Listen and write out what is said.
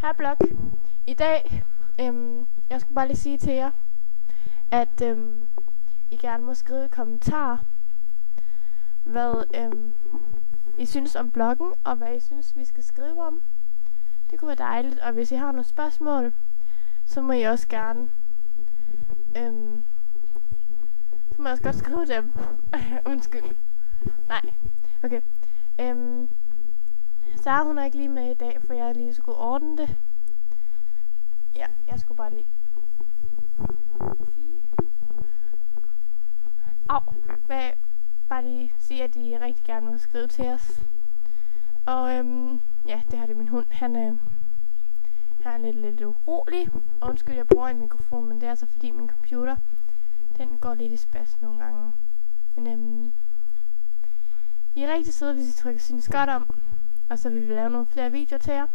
Hej blog. I dag, jeg skulle bare lige sige til jer, at I gerne må skrive i kommentarer, hvad I synes om bloggen, og hvad I synes, vi skal skrive om. Det kunne være dejligt, og hvis I har nogle spørgsmål, så må I også gerne, så må I også godt skrive dem. Undskyld. Nej, okay. Sara, hun er ikke lige med i dag, for jeg lige skulle ordne det. Ja, jeg skulle bare lige sige. Bare lige sige, at I rigtig gerne må skrive til os. Og ja, det her det er min hund. Han er lidt urolig. Undskyld, jeg bruger en mikrofon, men det er altså fordi min computer, den går lidt i spas nogle gange. Men I er rigtig søde, hvis I trykker synes godt om. Og så vil vi lave nogle flere videoer til jer.